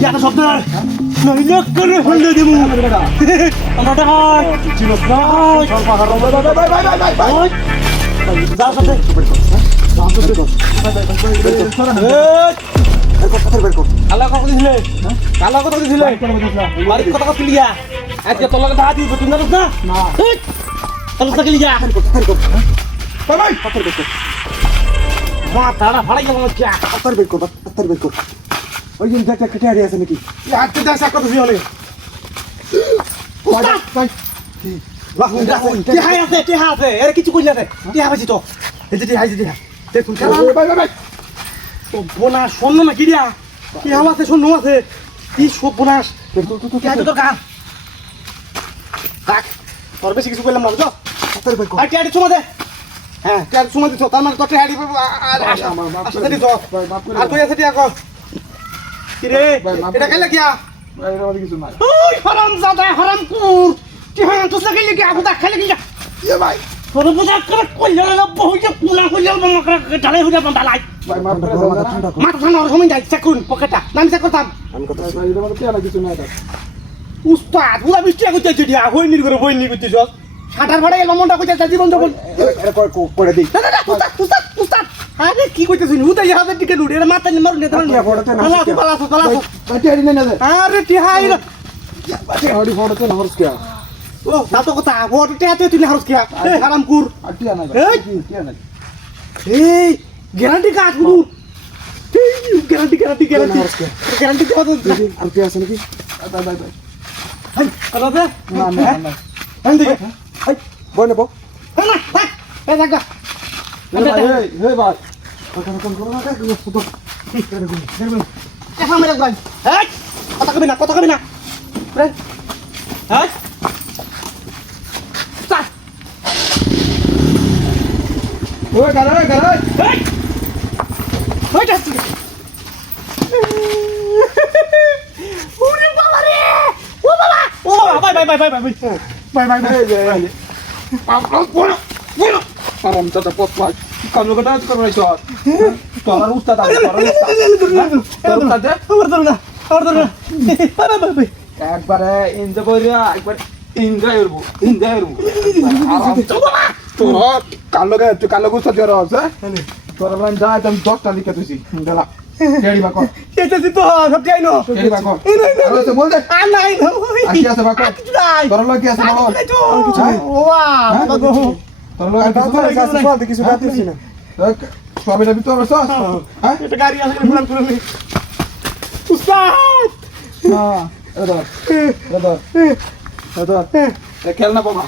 ইয়া তো শব্দ নইলে করে হলে দেবো আমরা টাকায় ছিল যা সাথে আল্লাহ কথা দিছিলে আল্লাহ কথা দিছিলে বাড়ির কথা কথা লিয়া আজকে তোর লাগে হাত দিব তুমি জানো না তোর সাথে লিয়া মাথাটা ফাড়াই গেল চা তাড়াতাড়ি বের কর ওই যে দেখ কেটে হারিয়ে আছে নাকি হাতে দেখ সাক কথা হলে টিহা আছে এর কিছু কইলা দে টিহা পাইছি তো এই যে টিহা দেখুন তো বোনা শোন না কি দিয়া টিহা আছে শোন আছে কি সব বোনাস টিহা তো কার কাক তোর বেশি কিছু কইলাম না বুঝছো তাড়াতাড়ি বের কর আর টিহা চুমা দে হ্যাঁ টিহা চুমা দিছো তার মানে তো টিহা দিব আশা দিছো আর কই আছে টিহা কর কি রে এটা কেন কিয়া কিছু নাই ওই হারাম জাদা হারাম কুর টিহা তো লাগে কি আবু দা খেলে কি ইয়ে ভাই তোর বুঝা করে কইলা না বহুতে কুলা কইলা বাবা করে ঢালাই হইয়া বান্দা লাই ভাই মার ঠান্ডা কর মাথা ঠান্ডা সময় যাই চেক করুন পকেটটা নাম চেক করতাম আমি কথা ভাই এটা মানে কেন কিছু নাই উস্তাদ বুলা বৃষ্টি করতে চিড়িয়া হই নি করে বই নি করতেছ সাঁটার ভাড়া গেল মনটা কইতে জীবন যখন এটা করে দেই না না উস্তাদ আরে কি কইতেছিস উতাই হাতে টিকে লুড়ে এর মাথা মারুন না টিয়া ফোড়াতে না পালাছো বাটি হারি নাই না আরে টিহাই বাটি হারি ফোড়াতে না হরস কে ও তাতো কথা বড় টিহা তুই তুই হারস কিয়া এ হারামকুর টিয়া নাই টিয়া নাই এই গ্যারান্টি কাজ গুরু এই গ্যারান্টি কত আর কে আছে নাকি বাই হাই আরে না না হাই দিকে হাই বই নেব না থাক এই দেখা এই ভাই কোন করো না তো এখন মেরে ভাই এই কথা কবি না রে এই চাল ওই গাড়ি এই ওই যাচ্ছি ওরে বাবা রে ও বাবা বাই বলো আরাম চাচা পথ পাই কাম লোকটা আজ করবে চল তোর উস্তাদ আছে তোর উস্তাদ আমার ধরো না আরে একবারে এনজয় করিয়া একবার এনজয় করবো আরাম তোর কাল লোক উস্তাদ করা আছে তোর লাইন যা তুমি 10টা লিখে দিছি গেলা রেডি বাকো এটা তো সব যাই না রেডি বাকো আরে বল দে নাই আসি আছে বাকো তোর লোক কি আছে বল কিছু নাই ওয়া বাবা তোর লোক আছে বল কিছু বাতিছি না সবাই যাবি তোর সস হ্যাঁ এটা গাড়ি আছে প্ল্যান করে নি উস্তাদ হ্যাঁ এদর খেলনা বাবা